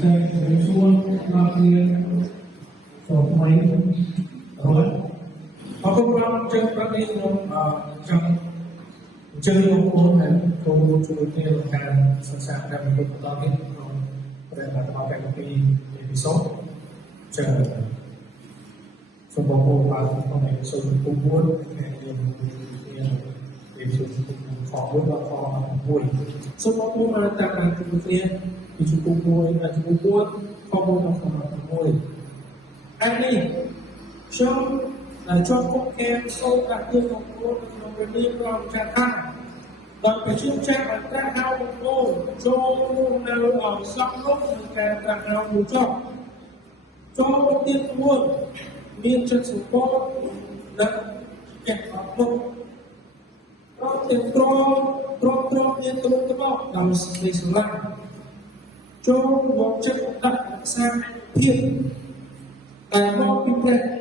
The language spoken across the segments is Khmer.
Saya semua melakukan main rồi họ không có chơi các cái trong chơi một môn này không chơi cái là càng sẵn sàng càng được tạo nên đây là tạo thành một cái episode chờ số bộ môn và con này số cũng muốn để chúng khó bước vào khó vui số bộ môn mà ta càng thực hiện thì chúng cũng vui là chúng cũng muốn khó bước vào khó vui anh đi cho con em sâu cả tương của cô về liên lòng trả thang và phải chịu trách bản ta hao của cô cho nào ở sắp lúc cả cả nào đủ cho tiên luôn miên chân số cô đã kẹt vào cô có tiền tro miên tông tông bọc làm sự sự lặng cho một chân đặt sang thiên tại mong kinh tế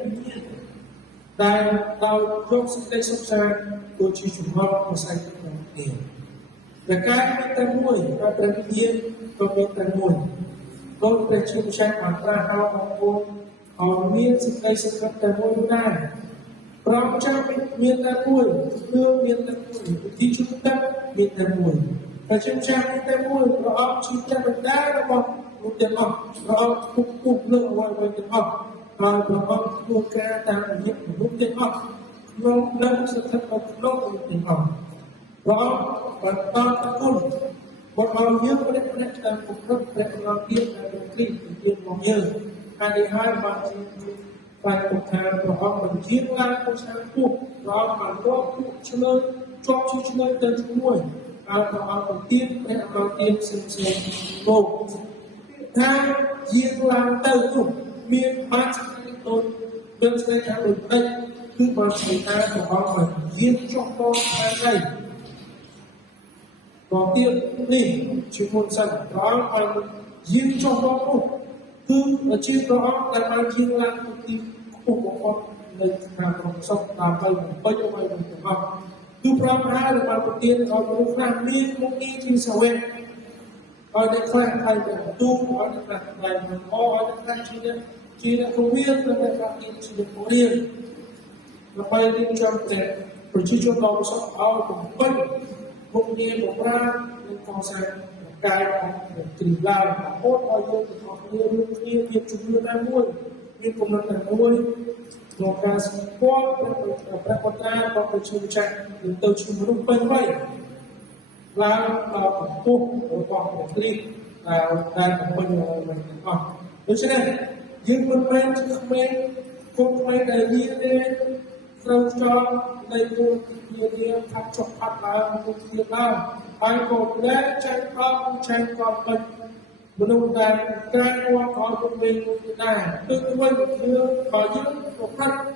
tại đào trong sự đây sắp sang tôi chỉ chủ họ của sai của tiền và cái tên mùi và tên yên và tên mùi tôi phải chịu trách bản ta hao của cô họ miên sự đây sắp sang tên mùi này trong trang miên tên mùi đưa miên tên mùi thì chúng ta miên tên mùi và trong trang tên mùi và họ chúng ta phải đá ra bằng một tiền học và họ cục lượng ngoài tiền học và họ mua cái ta hiện một tiền học nó lên sự thật của nó của tiền học và ta cùng một bao nhiêu có đến ta cũng rất để làm tiền là được khi tiền bao nhiêu hai bạn phải cùng thà và họ mình chiến lại của sáng cuộc và họ có cho chơi tên chúng mùi và họ còn tiên để họ tiên xem một hai riêng làm từ cùng miền Bắc tôi đơn sẽ trả lời đây cứ bằng người ta của họ phải riêng cho con này có tiên đi chuyên môn sẵn đó là riêng cho con không cứ ở trên đó là mang riêng làm một tim không có con lấy hàng còn xong làm bay một bay cho bay một của họ cứ prang hai là mang một tiên họ cũng làm miên một đi thì sao em ở đây phải thay đổi tu ở đây là phải mình ở đây là chỉ là không biết là phải làm gì chỉ được có riêng là bay đi trong để rồi chỉ cho nó sống ở cùng bên cũng như một ra nên con sẽ cài một tình lao và hốt bao nhiêu thì họ như việc chúng ta đang nuôi như cùng là đang nuôi một cái qua và con ta có cái chương trình thì tôi chỉ muốn bên vậy là cô còn một đi là đang của mình học tôi sẽ đây nhưng mình bên không bên không bên đây như thế rồi cho đây cô như phát cho phát là một việc làm ai còn lẽ tranh con mình mình đang cái qua con của mình này tôi quay một thứ có những một cách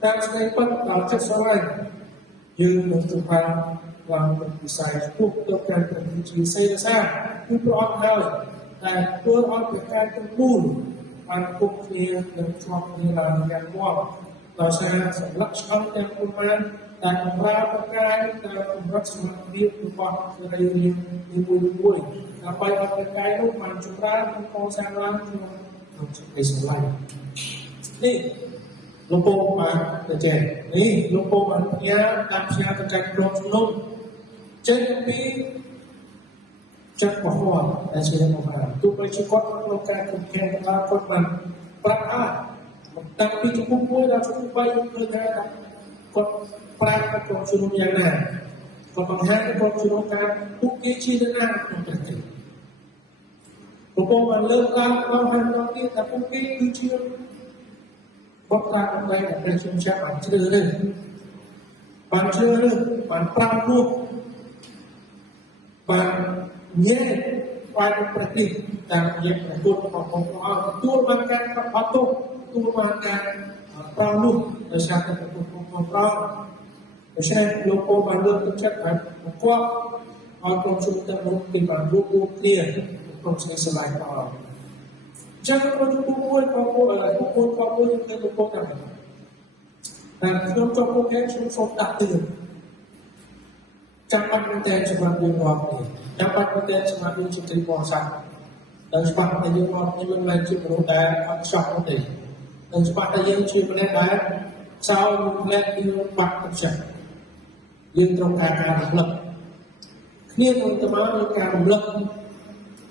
đang xây bắt vào chất số này nhưng một thực hành làm một cái sai cuộc tậpการเป็นวิธีใช้ซะผู้ปลอดภัยแต่ตัวออกเป็นการเป็นบุญมันคุกคีกับชอบในลานการว่าเราใช้สำหรับช่องแต่ประมาณแต่ปลาประกายแต่รักสมัครเรียบตัวบอกอะไรเรียนมีบุญด้วยแต่ไปเอาประกายลูกมันจุฬามันคงสร้างร้านที่มันทำไปสลายนี่ลูกโป่งมาแต่เจนี่ลูกโป่งมันเนี้ยตามเชียร์กระจายกรองชุนนุ่มtrên cái chất của họ là sự hiện của họ tụi bây giờ có lâu ca cùng khen là con mình bắt một tăng khi chúng cũng vui là chúng bay cơ thể là con ba cái con chuột nhà này còn hai cái con chuột ca cũng kia chi thế nào không thể gì một con mà lớn lao bao hai con kia là cũng kia cứ chưa bóc ra con đây là đây chúng ta bạn chưa đây bạn chưa đây bạn bao luôn và nhé qua praktik dan yang ikut betul makan patuh betul makan pralu dasar betul pralu dasar loko bandung tercepat kuat konsumsi mungkin bandung clear konsumsi selain orang jangan mencukupi kau yang terlupakan dan kalau kau yang sudah tak tidur dapat konten semakin kuat, dapat konten semakin cinta kuasa. ដោយច្បាស់តែយើងមកនេះមិនមែនជាមនុស្សដែលអត់ខ្ចប់ទេដោយច្បាស់តែយើងជាម្នាក់ដែលចោលម្នាក់យើងបាត់ទឹកចិត្តយើងត្រូវការការរំលឹកគ្នានឹងទៅមកនឹងការរំលឹក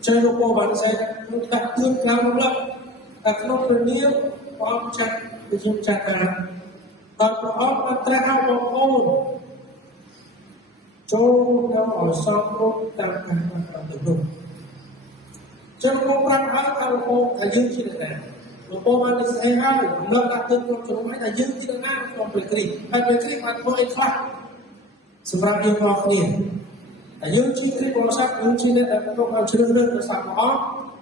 ចេះលោកពោបានសេនឹងដាក់ទឿនការរំលឹកតែក្នុងព្រះនាមព្រះអង្គចាត់វិញ្ញាណចាត់ការដល់ព្រះអង្គបានត្រាស់ឲ្យបងប្អូនចូលនៅឲ្យសំរុំតាមការបានទៅនោះចឹងលោកប្រាប់ឲ្យថាលោកពោថាយើងជាអ្នកណាលោកពោបានស្អីហើយរំលឹកដាក់ទឿនគ្រប់ជ្រុងឲ្យថាយើងជាអ្នកណាក្នុងព្រះគ្រីស្ទហើយព្រះគ្រីស្ទបានធ្វើអីខ្លះសម្រាប់យើងរាល់គ្នាតែយើងជាគ្រីស្ទបរិស័ទយើងជាអ្នកដែលទទួលបានជ្រើសរើសដោយសារព្រះអ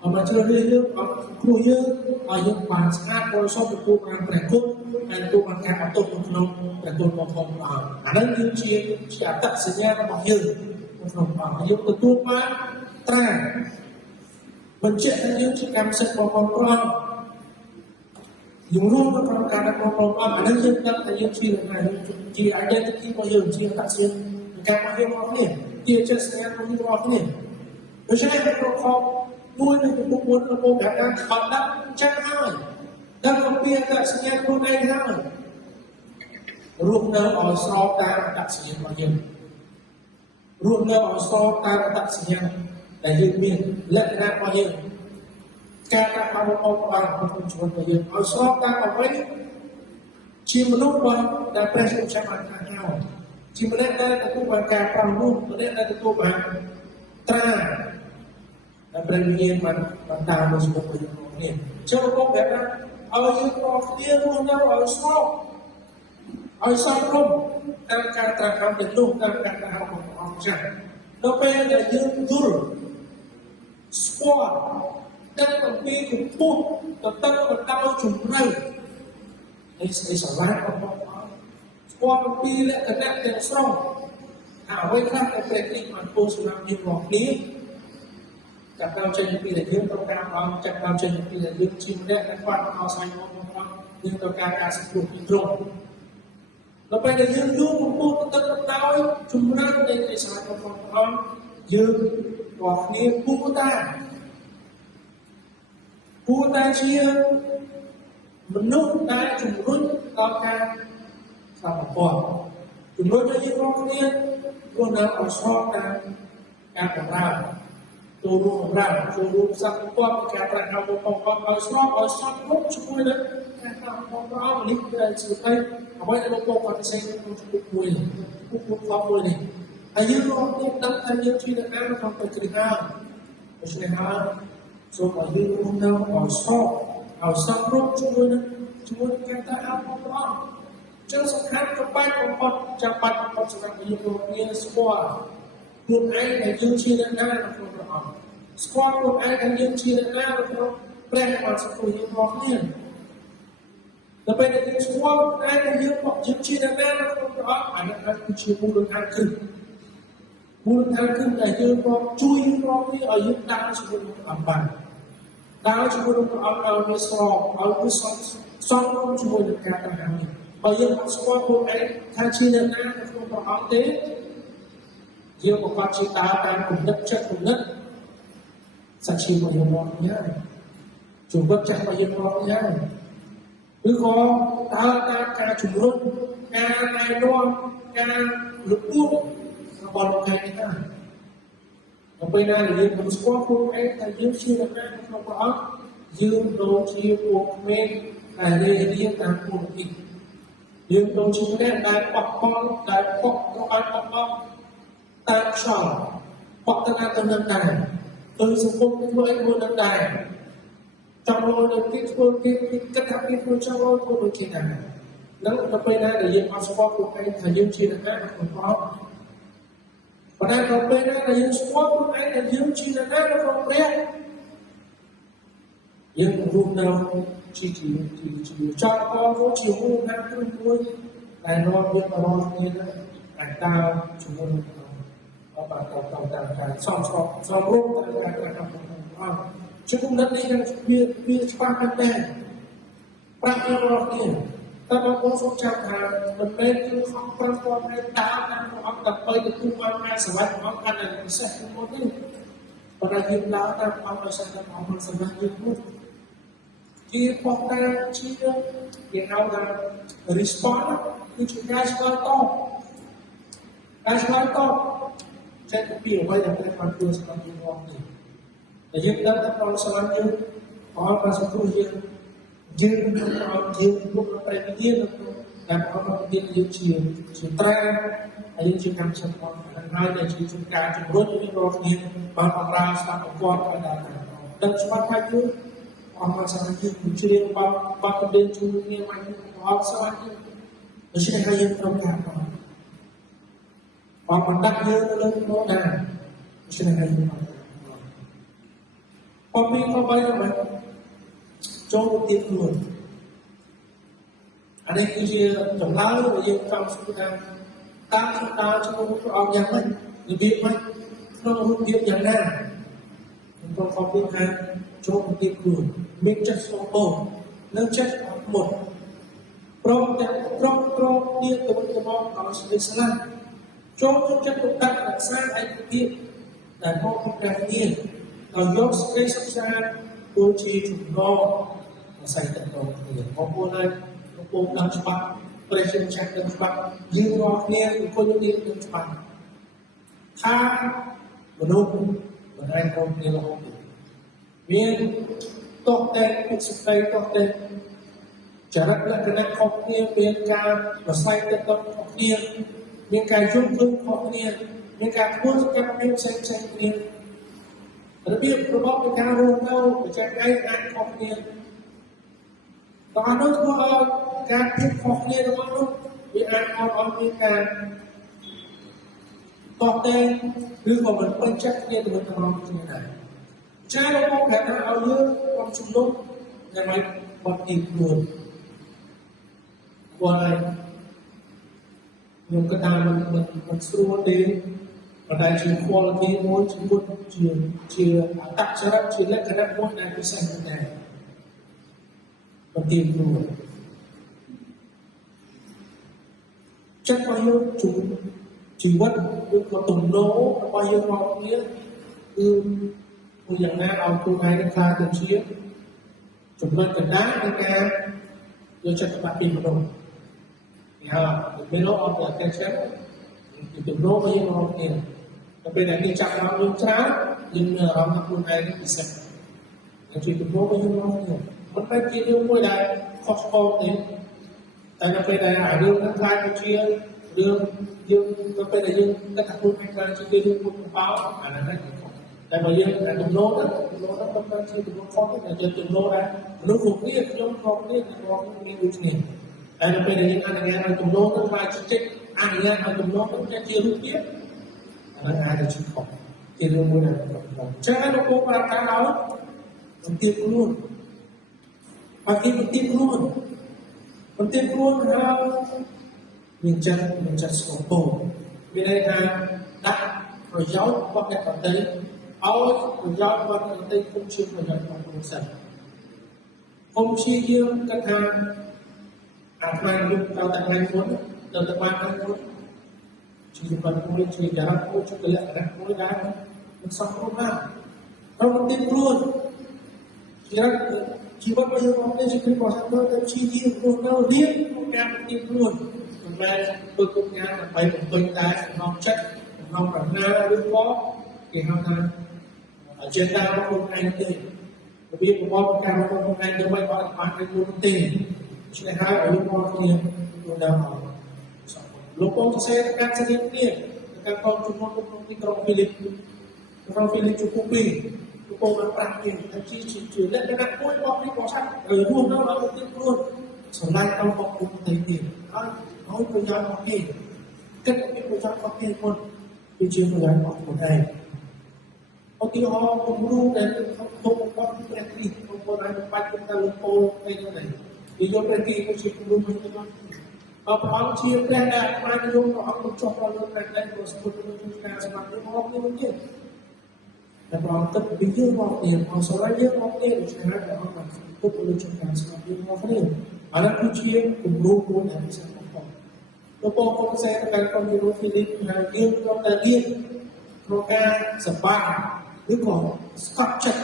ង្គមកជ្រើសរើសយើងអង្គគ្រូយើងឲ្យយើងបានស្អាតបរិសុទ្ធទទួលបានព្រះគុណហើយទទួលបានការបន្ទប់ក្នុងព្រះគុណរបស់ព្រះអង្គអានេះគឺជាអត្តសញ្ញាណរបស់យើងក្នុងព្រះអង្គយើងទទួលបានត្រាបញ្ជាក់ថាយើងជាកម្មសិទ្ធិរបស់ព្រះអង្គយើងរួមនៅក្នុងការរបស់ព្រះអង្គអានេះយើងដឹងថាយើងជាអ្នកណាជា identity របស់យើងជាអត្តសញ្ញាណការរបស់យើងរបស់គ្នាជាចិត្តសញ្ញារបស់យើងរបស់គ្នាដូច្នេះព្រះខមួយនៃពុទ្ធរបស់លោកដែលបានខត់ដាក់ចាស់ហើយដល់អំពីអត្តសញ្ញាណខ្លួនឯងហើយរស់នៅឲ្យស្របតាមអត្តសញ្ញាណរបស់យើងរស់នៅឲ្យស្របតាមអត្តសញ្ញាណដែលយើងមានលក្ខណៈរបស់យើងការដាក់របស់ព្រះអង្គក្នុងជីវិតរបស់យើងឲ្យស្របតាមអ្វីជាមនុស្សដែលព្រះទ្រង់ចាំបានថាឲ្យជាម្នាក់ដែលទទួលបានការប្រំពៃម្នាក់ដែលទទួលបានត្រាដែលព្រះវិញ្ញាណបានតាមមកជាមួយយើងគ្នាចូលមកបែបណាឲ្យយើងអស់គ្នារស់នៅឲ្យស្របឲ្យសមរម្យតាមការត្រាស់តាមទាំងនោះតាមការដាក់របស់ព្រះអង្គចាស់ដល់ពេលដែលយើងយល់ស្គាល់ដឹងអំពីកម្ពស់ទៅទឹកទៅដល់ជំនឿនៃសេចក្តីស្រឡាញ់របស់ព្រះអង្គស្គាល់អំពីលក្ខណៈទាំងស្រុងអ្វីខ្លះដែលព្រះគ្រីស្ទបានពោលសម្រាប់យើងរាល់គ្នាចាប់ដើមចេញពីដែលយើងត្រូវការអង្គចាប់ដើមចេញពីដែលយើងជាម្នាក់ដែលខ្វះអោសាយរបស់ព្រះយើងត្រូវការការសង្គ្រោះពីទ្រង់ដល់ពេលដែលយើងយល់កម្ពស់ទៅទឹកដោយជំនឿនៃសេចក្តីស្រឡាញ់របស់ព្រះយើងរាល់គ្នាគួរតែជាមនុស្សដែលជំរុញដល់ការសម្បត្តិជំរុញឲ្យយើងរាល់គ្នារស់នៅឲ្យស្របតាមការបង្កើតចូលរួមបម្រើចូលរួមសកម្មភាពការប្រាស្រ័យរបស់បងប្អូនឲ្យស្របឲ្យសន្តិភាពជាមួយនឹងការតាមបងប្អូននេះគឺជាស្អីអ្វីដែលលោកបងប្អូនផ្សេងក្នុងជំនួបមួយពុទ្ធមួយនេះហើយយើងរកនេះដឹងថាយើងជាអ្នកណាក្នុងព្រះគ្រីស្ទហើយដូច្នេះហើយសូមឲ្យយើងរស់នៅឲ្យស្របឲ្យសន្តិភាពជាមួយនឹងការតាមបងប្អូនចឹងសំខាន់ក៏បាច់បំផុតចាំបាច់បំផុតសម្រាប់យើងរកគ្នាស្គាល់ខ្លួនឯងដែលយើងជាអ្នកណាក្នុងព្រះអង្គស្គាល់ខ្លួនឯងដែលយើងជាអ្នកណាក្នុងព្រះបានសង្គ្រោះយើងរបស់គ្នាដល់ពេលដែលយើងស្គាល់ខ្លួនឯងដែលយើងជាអ្នកណាក្នុងព្រះអង្គអានេះគឺជាមូលដ្ឋានគ្រឹះដែលយើងក៏ជួយយើងគ្នាឲ្យយើងដើរជាមួយនឹងព្រះអង្គបានដើរជាមួយនឹងព្រះអង្គឲ្យវាស្របឲ្យវាសមរម្យជាមួយនឹងការតាមនេះបើយើងអត់ស្គាល់ខ្លួនឯងថាជាអ្នកណាក្នុងព្រះអង្គទេយើងប្រកបជាដើរតាមគំនិតចិត្តគំនិតសាជីរបស់យើងមកញ៉ាំជីវិតចាស់របស់យើងមកញ៉ាំឬក៏ដើរតាមការជំរុញការណែនាំការលក់លក់របស់លោកឯងនេះដែរដល់ពេលណាយើងមិនស្គាល់ខ្លួនឯងថាយើងជាអ្នកណាក្នុងព្រះអង្គយើងដូចជាពួកក្មេងដែលរៀនតាមពុទ្ធិយើងដូចជាអ្នកដែលបោះបង់ដែលបោះទៅឲ្យបោះបង់តាមខ្យល់បោះទៅនឹងដែរទៅសង្គមធ្វើអីមួយនឹងដែរចាំរយនឹងទីធ្វើគេគិតថាគេធ្វើចាំរយពួកដូចគ្នាដែរនឹងដល់ពេលណាដែលយើងអត់ស្គាល់ខ្លួនឯងថាយើងជាអ្នកណាក្នុងព្រះអង្គប៉ុន្តែដល់ពេលណាដែលយើងស្គាល់ខ្លួនឯងថាយើងជាអ្នកណាក្នុងព្រះយើងរស់នៅជាចោលអរជាមូលដ្ឋានគ្រឹះមួយដែលនាំយើងមកដល់គ្នាតែតាមជាមួយនឹងបាទតាមការសំស្របតាមការក្រាបរបស់ជាគំនិតនេះវាច្បាស់តែប្រាប់យើងរាល់គ្នាតែបងប្អូនសូមចាំថាមិនមែនគឺខំប្រឹងប្រែងតាមព្រះអង្គដើម្បីទទួលបានការស្រឡាញ់របស់កាន់តែពិសេសក្នុងនេះប còn là hiện lão ta ông nói rằng là ông là sản phẩm như thế khi phong ta chi hiện nào là respondคือจุดการสร้างต่อการสร้างต่อใช้ตัวเปลี่ยนไว้อย่างเป็นความตัวสำหรับยังมองนี่แต่ยังนั้นถ้าเราสร้างยังขอมาสักครู่ยังเรายังพวกเราไปเยี่ยมdan orang dia dia sutra yang juga semua hal yang juga jemput ini roh dia bahwa rasa kuat pada dan semua itu orang sangat mencuri bahwa dia juga macam hal sangat mesti hanya terangkan orang mendak dia dalam modal mesti hanya tapi kalau banyak jauh tidur anh em kia trồng lá và yêu cầu chúng ta trong một ông nhà mình thì biết mấy nó không biết nhận ra còn không biết hai cho một cái cửa mình chất số một nâng chất một pro đi từ mong có sự sáng cho chất công tác là sai anh biết là không càng nhiên còn dốc cái sắp xa tôi chỉ chúng nó xây tận đầu thì có mua đây Pukul dan cepat, presiden cek dan cepat, jiwanya ekonomi dan cepat. Menunggu, menaikkan nilai hobi. Biar toh teh, sesuai toh teh, jarak nak kena hobi, biar kah bersaing tetap hobi, biar kah jumpa hobi, biar kah pun sekarang biar saya hobi. Tapi kalau kita rumah, kita kaya hobi. Còn nó cóการพิจารณาของลูกวิอาร์เอาในการตอบแทนหรือของมันเป็นจักรเนี่ยตัวมันทำยังไงใช่เราต้องการเอาเรื่องความชุมนุมในมันบางทีรวมว่าอะไรยงกระดานมันสู้ดีมันได้ชื่อคุณภาพม้วนชื่อตัดสลับชื่อและกระดานม้วนในพิเศษยังไงPenting dulu. Chắc bao nhiêu chúng chỉ vẫn có tổng nỗ bao nhiêu họ nghĩaอย่างนั้นเอาตัวไทยในคาตัวชี้จุดนั้นกันได้ในการโดยจักรพรรดิมนุษย์เนี่ยไม่รู้เอาแต่แค่จุดโน้ไม่ยังมองเนี่ยแต่เป็นอย่างที่จักรวาลยุ่งช้ายิ่งเราทำตัวไทยนี่พิเศษแต่จุดโน้ไม่ยังมองเนี่ยมันไม่กี่เรื่องไม่ได้คอสโก้เนี่ยแต่เราไปได้หาเรื่องทั้งคลายเชียร์เรื่องเราไปได้เรื่องแต่ถ้าคุณไม่การเชียร์เรื่องคุณเปล่าอันนั้นไม่ถูกแต่บางอย่างแต่ตุ่มโน้ตต้องการเชียร์ตุ่มโน้ตเขาเนี่ยจะตุ่มโน้ตนะรู้ถูกเรียกย้อนเขาเรียกย้อนมีวิธีแต่เราไปได้ยังอันนี้เราตุ่มโน้ตต้องการเชียร์อันนี้เราตุ่มโน้ตต้องการเชียร์รู้เรียกอันนั้นอาจจะชุดของที่เรื่องไม่ได้ใช่ไหมเราโกงราคาเราต้องเตรียมรุ่นPagi penting pun mencari sopo. Bila dah berjauh pada pantai, awal berjauh pada pantai fungsi berjauh pengusaha. Fungsi yang kata akan atau tangan pun, atau teman pun, kehidupan pun, jarak pun, kelihatan pun dah bersama. Kalau penting pun, kira Jiwa penyebabnya jika kuasa dan ciri kurang lihat kurang timbul, kemudian bentuknya baik bentuknya objek, warna, rupa, kehadiran agenda maupun nanti, lebih membawa maupun nanti baik orang pakai penting, sehingga rupa yang mudah. Lupa saya tekan sedikit tekan kau cuma untuk orang pilih cukupi. Cô đã tạo tiền thậm chí chỉ lên cái nặng mỗi bọc đi có sẵn ở luôn đó là một tiếng luôn sở lai cao bọc cũng thấy tiền nói cô giáo có tiền kết cái cô giáo có tiền luôn tôi chưa cô giáo bọc một ngày có tí họ cũng luôn đấy không có cái gì không có nói một bạch chúng ta luôn cô hay như này vì do cái kỳ cô chỉ cũng luôn như thế và họ chia ra là mai luôn họ cũng cho con luôn này đây của sự chúng ta sẽ làm những họ như thế dan orang terpikir waktu orang soalnya waktu yang sekarang orang mampu perlu cakap seperti waktu ini. Anak kucing kumru pun yang bisa kompon. Lepas kalau saya tekan kompon Filip, dia kalau tadi program sebab ឬក៏ស្កប់ចិត្ត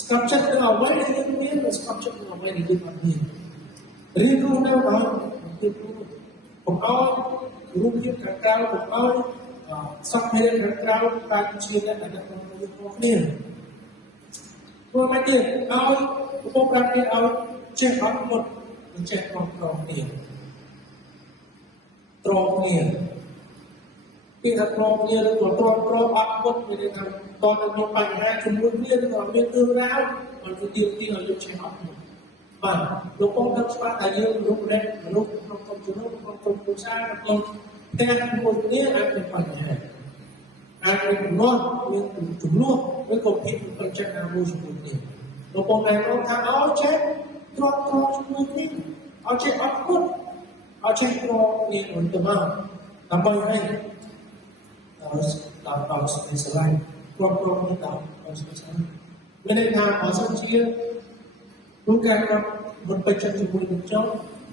ស្កប់ចិត្តនឹងអ្វីដែលយើងមានស្កប់ចិត្តនឹងអ្វីដែលយើងអត់មានរៀនรู้នៅដល់ទីគូកុំឲ្យរូបភាពខាងក្រៅកុំឲ្យសព្វភាពខាងក្រៅតែជាអ្នកដែលក្នុងយើងផងគ្នាព្រោះមកទៀតឲ្យឧបការៈឲ្យចេះអត់មុតចេះគ្រប់គ្រងគ្នាត្រង់គ្នាពីថាត្រង់គ្នាឬក៏ត្រង់អត់មុតមានន័យថាតើមានបញ្ហាជាមួយគ្នាឬក៏មានរឿងរ៉ាវมันគឺទាមទារឲ្យយើងចេះអត់មុតបាទលោកបងដឹងច្បាស់ថាយើងមនុស្សក្នុងក្រុមជំនុំក្នុងក្រុមគ្រួសារក្នុងតែមួយគ្នាអាចមានបញ្ហាអាចមានកំណត់មានចំនួនឬក៏ភាពពេញចិត្តណាមួយជាមួយគ្នាលោកបងតែnóiថាឲ្យចេះត្រង់ជាមួយគ្នាឲ្យចេះអត់មុតឲ្យចេះត្រង់គ្នាមិនទៅមកដើម្បីឲ្យដល់ស្នេហ៍ស្រឡាញ់គ្រប់គ្នាដល់ស្នេហ៍ស្រឡាញ់មានន័យថាបើសិនជាលោកការមិនពេញចិត្តជាមួយនឹងខ្ញុំ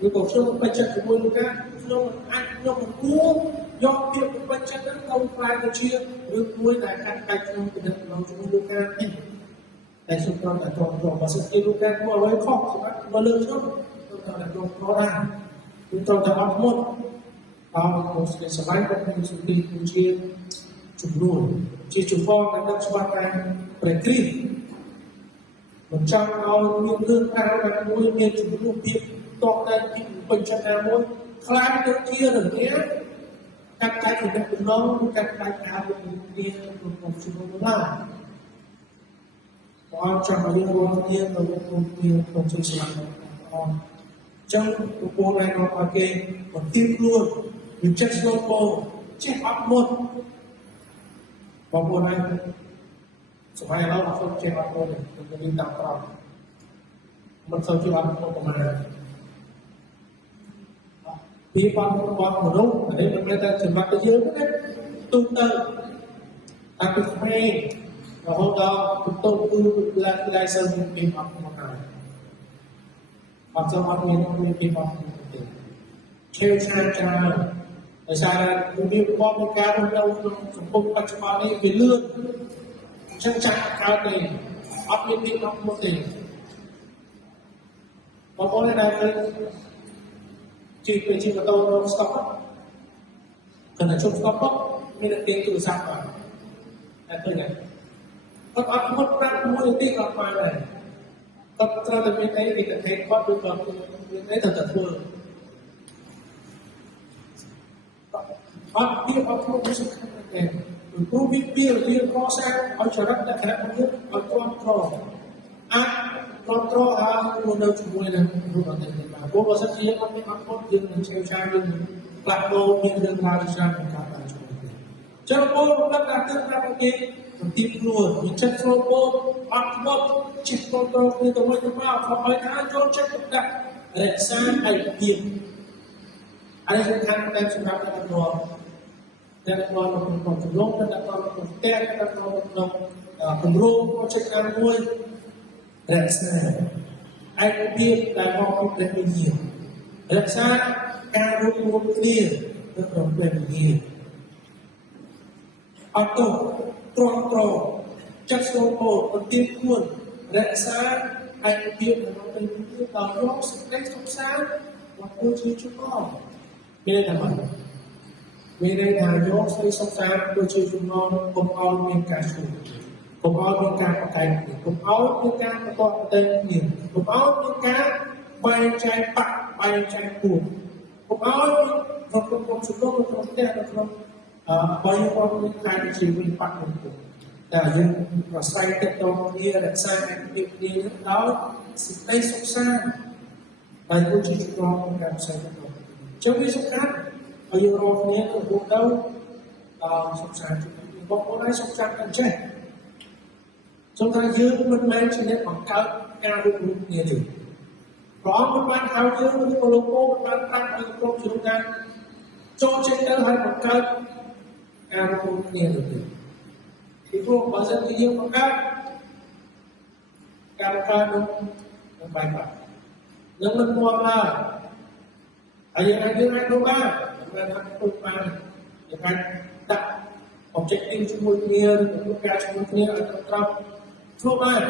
ឬក៏ខ្ញុំមិនពេញចិត្តជាមួយលោកការខ្ញុំអាចខ្ញុំមិនគួរយកភាពមិនពេញចិត្តហ្នឹងទៅខ្លាយទៅជារឿងមួយដែលកាត់កាច់ខ្ញុំទៅនឹងជាមួយលោកការនេះតែខ្ញុំត្រូវតែត្រង់បើសិនជាលោកការមកអ្វីខុសសម្រាប់មកលើខ្ញុំត្រូវតែត្រង់ដែរគឺត្រូវតែអត់មុតដល់ក្នុងសេចក្តីស្រឡាញ់របស់ខ្ញុំសុខទីគឺជាជំនួសជាជំនឿដែលដឹកច្បាស់តែព្រះគ្រីស្ទមិនចង់ឲ្យមានរឿងរ៉ាវណាមួយមានជំនួសភាពតបតែពីពេញចិត្តណាមួយខ្លាចទៅជារងាកាត់កាច់ពីដំណងកាត់កាច់អារម្មណ៍គ្នាក្នុងជំនួសឡើយបងចង់ឲ្យយើងរួមគ្នាទៅក្នុងក្នុងជាស្លាប់បងចឹងប្រពន្ធឯងឲ្យគេបន្ទាបខ្លួនវាចេះស្លពោចេះអត់មុតបងប្អូនឯងសម័យឥឡូវអត់សូវចេះអត់មុតទេយើងតាមប្រាប់មិនសូវចេះអត់មុតប្រហែលពីបងមនុស្សនេះមិនមែនតែសម្រាប់តែយើងទេទូទៅតាំងពីក្មេងរហូតដល់បន្ទប់គឺឡើងសិនពីអត់មកហើយអត់សមអត់មានពីអត់ទេឆេវឆានច្រើនដោយសារមានរបបនៃការរស់នៅក្នុងសង្គមបច្ចុប្បន្ននេះវាលឿនអញ្ចឹងចាស់កើតទេអត់មានពីអត់មកទេបងប្អូនដែលជិះម៉ូតូរងស្តុកគណៈជុំស្តុកមានតែទាញទូរស័ព្ទបានតែឃើញទេគាត់អត់មុតប្រាប់មួយទេគាត់បានដែរគាត់ត្រូវតែមានអីគេទៅថេគាត់ឬក៏មានអីទៅធ្វើអត់ពីអត់ខ្លួនសំខាន់ណាស់ទេព្រោះវាកសាងឲ្យចរិតលក្ខណៈរបស់យើងឲ្យទ្រាំទ្រអាចទ្រាំទ្រឲ្យនៅជាមួយនឹងរូបអតីតបានព្រោះបើសិនជាយើងអត់មានអត់ខ្លួនយើងនឹងឆេវឆាវយើងផ្លាស់ប្ដូរមានរឿងរ៉ាវជាច្រើនក្នុងការបានជួយគ្នាចឹងពលរដ្ឋដែលទើបប្រាប់គេបន្ទាបខ្លួនមានចិត្តស្លពោអត់មុតចេះគ្រប់គ្រងគ្នាទៅវិញទៅមកខំឲ្យថាចូលចិត្តទុកដាក់រក្សាឯកភាពអានេះសំខាន់តែសម្រាប់អ្នកដឹកនាំនៅក្នុងជំនុំនៅក្នុងផ្ទះនៅក្នុងគម្រោងប្រជិតណាមួយរក្សាឯកភាពដែលមកពីព្រះវិញ្ញាណរក្សាការរួមគ្នានៅក្នុងព្រះវិញ្ញាណអត់ទោសទ្រាំទ្រចាត់ស្គាល់ពលបន្ទាបខ្លួនរក្សាឯកភាពក្នុងព្រះវិញ្ញាណដល់រកសេចក្តីសុខសាន្តរបស់ពលជាជំនន់មានន័យថាម៉េចមានន័យថាយកសេចក្តីសុខសាន្តគឺជាជំនន់កុំឲ្យមានការឈឺកុំឲ្យមានការបកែកគ្នាកុំឲ្យមានការបន្តប្រតិគ្នាកុំឲ្យមានការបែងចែកបែងចែកពួតកុំឲ្យក្នុងជំនុំក្នុងផ្ទះក្នុងបើយើងអត់មានការជីវិតបាក់ក្នុងពុកតែយើងប្រស័យទឹកតគ្នារក្សាឯកភាពគ្នាដោយសេចក្តីសុខសាន្តដែលគឺជាជំនន់ក្នុងការផ្សេងទៅចឹងវាសំខាន់ឲ្យយើងរកគ្នាទៅរួមទៅសុខសាន្តបងប្អូនឲ្យសុខសាន្តกันចេះសូមថាយើងមិនមែនជាអ្នកបង្កើតការរួមគ្នាទេព្រះអង្គមិនបានហៅយើងឬក៏លោកពោមិនបានប្រាប់ឲ្យគ្រប់ជ្រុងថាចូលចេញទៅហើយបង្កើតការរួមគ្នាទេពីព្រោះបើសិនជាយើងបង្កើតការនឹងបែកបាក់នឹងមិនមកឡើយហើយយើងអាចនោះបានមិនថាពុកបានយើងអាចដាក់ objective ជាមួយគ្នាឬក៏ការជាមួយគ្នាឲ្យត្រង់ធ្វើបាន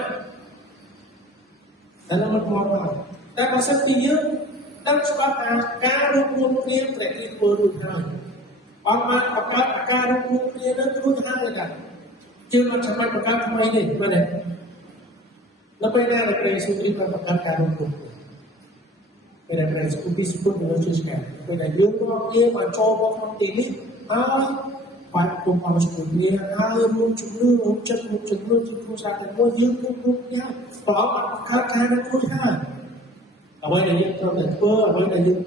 តែnóមិនមកបានតែបើសិនជាយើងដឹងច្បាស់ថាការរួមគ្នាព្រះនេះធ្វើរួចហើយបានបង្កើតអាការរួមគ្នានឹងរួចហើយដែរជឿមិនចាំបាច់បង្កើតថ្មីទេមែនទេនៅពេលដែលព្រះយេស៊ូវគ្រីស្ទបានបង្កើតការរួមគ្នាពេលដែលព្រះយេស៊ូវគ្រីស្ទពុទ្ធនៅជាស្កាពេលដែលយើងមកគ្នាបានចូលមកក្នុងទីនេះហើយបានគុំអរគុណគ្នាហើយរួមជំនឿរួមចិត្តរួមជំនឿជាគ្រួសារតែមួយយើងរួមគ្នាប្រអប់បានបង្កើតការរួមគ្នាហើយអ្វីដែលយើងត្រូវតែធ្វើអ្វីដែលយើង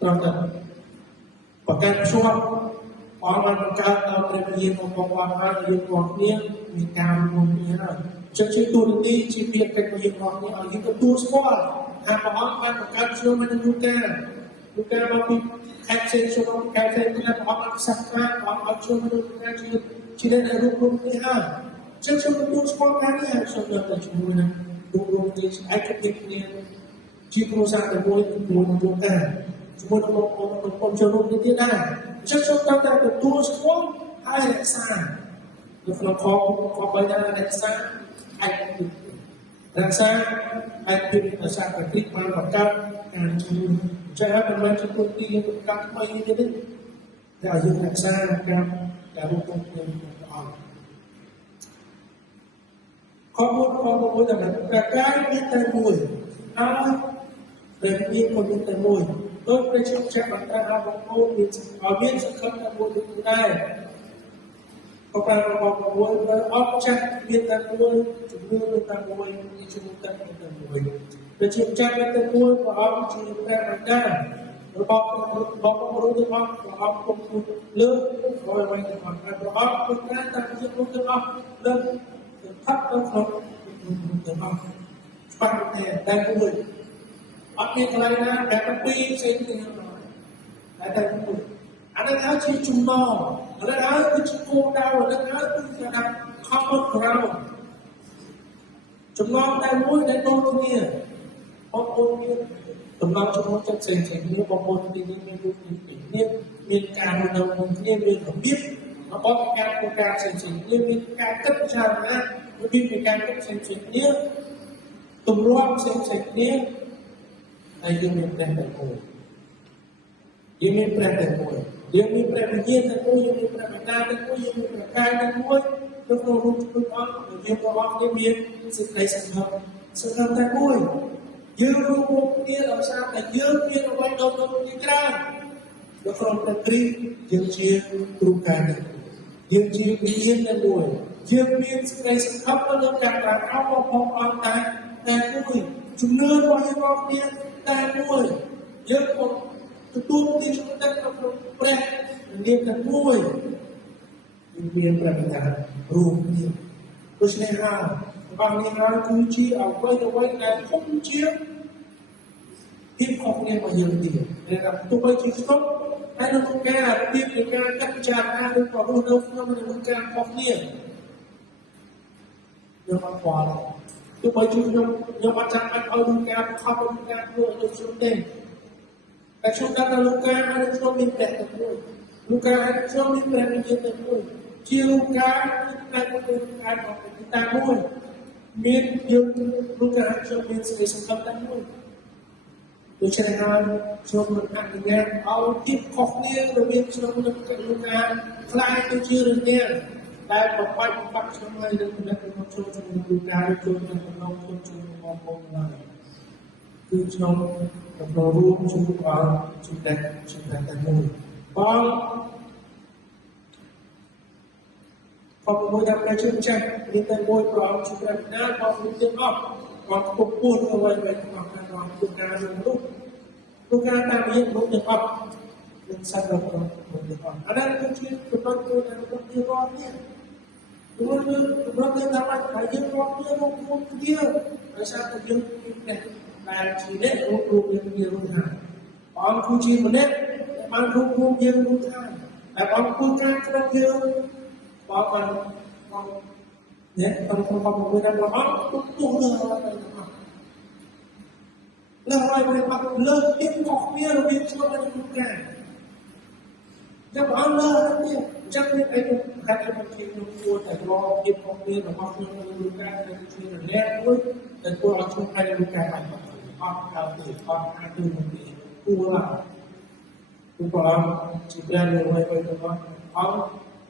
ត្រូវតែបង្កើតភ្ជាប់បានបង្កើតដល់ព្រះវិញ្ញាណរបស់គាត់ហើយយើងទាំងគ្នាមានការរួមគ្នាហើយចឹងជាទូរទស្សន៍ជាពាក្យកិច្ចរបស់យើងឲ្យយើងទទួលស្គាល់ថាព្រះអង្គបានបង្កើតខ្ញុំនៅក្នុងការមកពីខេត្តផ្សេងៗខេត្តផ្សេងៗព្រះអង្គបានសាសនាព្រះអង្គឲ្យខ្ញុំនៅក្នុងការជាអ្នករួមគ្នាហើយចឹងខ្ញុំទទួលស្គាល់ការនេះហើយខ្ញុំនៅតែជាមួយនឹងរួមគ្នាឯកភាពគ្នាជាគ្រួសារតែមួយជាមួយនឹងលោកតាជាមួយនឹងបងប្អូនចូលរួមគ្នាទៀតដែរចឹងខ្ញុំត្រូវតែទទួលស្គាល់ហើយរក្សានៅក្នុងខ3ដែររក្សាឯកភាពរក្សាឯកភាពរក្សាប្រតិបត្តិបានបង្កើតការជួយចឹងហើយមិនមែនជាគុណទីបង្កើតថ្មីទេទេតែយើងរក្សាការរួមគ្នាព្រះអង្គខមួយតែការមានតែមួយហើយព្រះវិញ្ញាណក៏មានតែមួយដោយព្រះជាម្ចាស់បានត្រាស់ឲ្យបងប្អូនមានសង្ឃឹមតែមួយដូចដែរក៏ប្រើរបស់មួយទៅអត់ចាស់មានតែមួយជំនឿមានតែមួយជំនឿតែមួយព្រះជាម្ចាស់មានតែមួយព្រះអង្គជាព្រះបិតារបស់របស់របស់ព្រះអង្គគង់លើហើយអ្វីទាំងអស់ព្រះអង្គគង់តែជាលោកទាំងអស់លើស្ថិតនៅក្នុងទាំងអស់ច្បាស់តែតែមួយអត់មានកន្លែងណាដែលពីផ្សេងគ្នាតែមួយអានេះហើយជាចំណងអានេះហើយគឺជាគោលដៅអានេះហើយគឺជាថា common ground ចំណងតែមួយដែលដូចគ្នាបងប្អូនមានដំណើរជាមួយចិត្តផ្សេងៗគ្នាបងប្អូនទីនេះមានរូបគ្នាមានការរស់នៅគ្នាមានរបៀបរបស់ការធ្វើការផ្សេងៗគ្នាមានការគិតពិចារណាមានការគិតផ្សេងៗគ្នាទម្លាប់ផ្សេងៗគ្នាហើយយើងមានព្រះតែមួយយើងមានព្រះតែមួយយើងមានព្រះវិញ្ញាណតែមួយយើងមានព្រះបិតាតែមួយយើងមានព្រះកាយតែមួយនៅក្នុងរូបខ្លួនអត់យើងរបស់យើងមានសេចក្តីសង្ឃឹមតែមួយយើងរួមគ្នាដោយសារតែយើងមានអ្វីដូចគ្នាច្រើននៅក្នុងព្រះគ្រីស្ទយើងជាគ្រូកាយយើងជាវិញ្ញាណតែមួយយើងមានសេចក្តីសង្ឃឹមទៅលើការប្រាថ្នារបស់ព្រះអង្គតែមួយជំនឿរបស់យើងរបស់គ្នាតែមួយយើងក៏ទទួលទីជំនឿក្នុងព្រះនាមតែមួយយើងមានព្រះបិតារួមគ្នាដូច្នេះហើយបងនេះហើយគឺជាអ្វីដែលធំជាភាពខុសគ្នារបស់យើងទៀតដែលទោះបីជាស្ទប់តែនៅក្នុងការរៀបនៃការកាត់ពិចារណាឬក៏រស់នៅក្នុងនឹងការខុសគ្នាយើងអត់ខ្វល់ទោះបីជាខ្ញុំអត់ចាំបាច់ឲ្យនឹងការខំនឹងការធ្វើឲ្យខ្ញុំទេតែខ្ញុំដឹងថាលោកការឲ្យខ្ញុំមានព្រះតែមួយលោកការឲ្យខ្ញុំមានព្រះវិញ្ញាណតែមួយជាលោកការតែមួយការរបស់តែមួយមានយើងលោកការឲ្យខ្ញុំមានសេចក្តីសង្ឃឹមតែមួយដូច្នេះហើយខ្ញុំនឹងអនុញ្ញាតឲ្យទីខុសគ្នារវាងខ្ញុំនិងលោកការខ្លាយទៅជារឿងនេះដែលបំផាច់ខ្ញុំឲ្យនឹងគណៈកម្មការជួយលោកការជួយនឹងក្នុងជួយបងប្អូនឡើយគឺខ្ញុំក្នុងរួមជួយដល់ជួយតែមួយបងមួយដែលព្រះជាម្ចាស់មានតែមួយព្រះអង្គជួយព្រះណាបងមានទាំងអស់បងគប់ពួនអ្វីៗរបស់ការបងលោកការរួមលោកការតាមរយៈលោកទាំងអស់នឹងសាច់របស់លោកទាំងអស់អានេះគឺជាចំណុចមួយដែល僕និយាយនេះព្រោះយើងថាថាយើងរកគ្នាមករួមគ្នាដោយសារតែយើងមានតែដែលជាអ្នករួមយើងរួមថាបងគឺជាម្នាក់ដែលបានរួមយើងរួមថាតែបងធ្វើការក្នុងយើងបងបានអ្នកតាមក្នុងមួយដែលបងទុកទូទៅហើយលើហើយវិញបាត់លើទីខុសគ្នារវាងខ្ញុំនិងលោកការ ចាំអត់លើនេះចាំនេះអីតែខ្ញុំជិះខ្ញុំគួរតែរកភាពផងគ្នារបស់ខ្ញុំនៅលើការទៅជួយរលែកមួយតែគួរឲ្យខ្ញុំឲ្យលើការបាញ់អត់កើតទេអត់អាចទៅនឹងទេគួរឡើយគឺព្រះអង្គជាព្រះលើឲ្យទៅរបស់អង្គ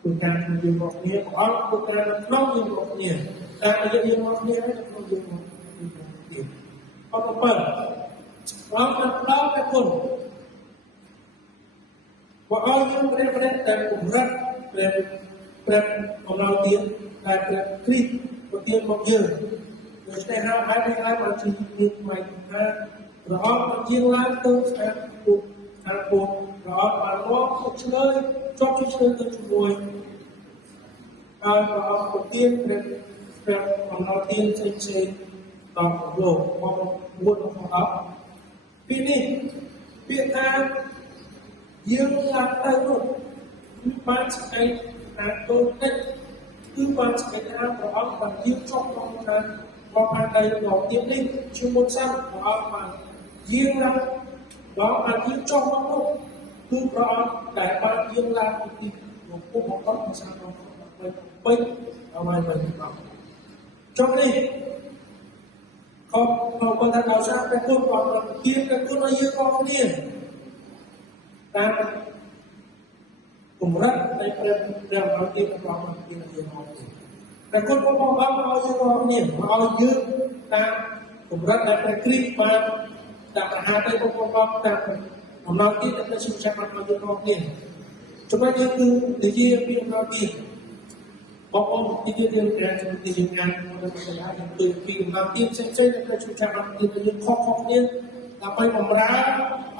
គឺការជួយរបស់គ្នាអង្គគឺការក្នុងយើងរបស់គ្នាតែរយៈយើងរបស់គ្នាហើយក្នុងយើងរបស់គ្នាអត់ទៅព្រះអង្គបានផ្ដល់តែគុណបើឲ្យយើងព្រះតែពង្រឹងព្រះអំណោយទានតែព្រះគ្រីស្ទប្រទានមកយើងដូច្នេះហើយហើយបានជាមានថ្មីថាព្រះអង្គបានជាឡើងទៅស្អាតពុកខាងពុកព្រះអង្គបានមកពុកឆ្លើយជាប់ឆ្លើយទៅជាមួយហើយព្រះអង្គប្រទានព្រះអំណោយទានផ្សេងដល់លោកមកពួនរបស់អត់ពីនេះពាក្យថាយើងឡើងទៅនោះគឺបានស្អីថាតូចតិចគឺបានស្អីថាព្រះអង្គបានយើងចប់ក្នុងថាមកបានទៅដល់ទៀតនេះជាមុនសិនព្រះអង្គបានយើងឡើងដល់បានយើងចប់មកនោះគឺព្រះអង្គដែលបានយើងឡើងពីទីមកពុកមកដល់ភាសារបស់ដើម្បីពេញអ្វីៗទាំងចុះនេះក៏គាត់ថាដល់សារតែគុណព្រះអង្គទានតែគុណឲ្យយើងអស់គ្នាតាមកម្រិតនៃព្រះអំណោយទានរបស់ព្រះអង្គទានឲ្យយើងអស់គ្នាតែគុណរបស់ព្រះអង្គឲ្យយើងអស់គ្នាឲ្យយើងតាមកម្រិតដែលព្រះគ្រីស្ទបានដាក់អាហារទៅរបស់ព្រះអង្គតាមអំណោយទានដែលព្រះជាម្ចាស់បានឲ្យយើងអស់គ្នាចំណុចនេះគឺនិយាយពីអំណោយទានបងប្អូនទីទៀតយើងការជំនួយយើងងាយមកដល់សាលាយើងគឺពីអំណោយទានផ្សេងៗដែលព្រះជាម្ចាស់បានទានឲ្យយើងខុសៗគ្នាដើម្បីបម្រើ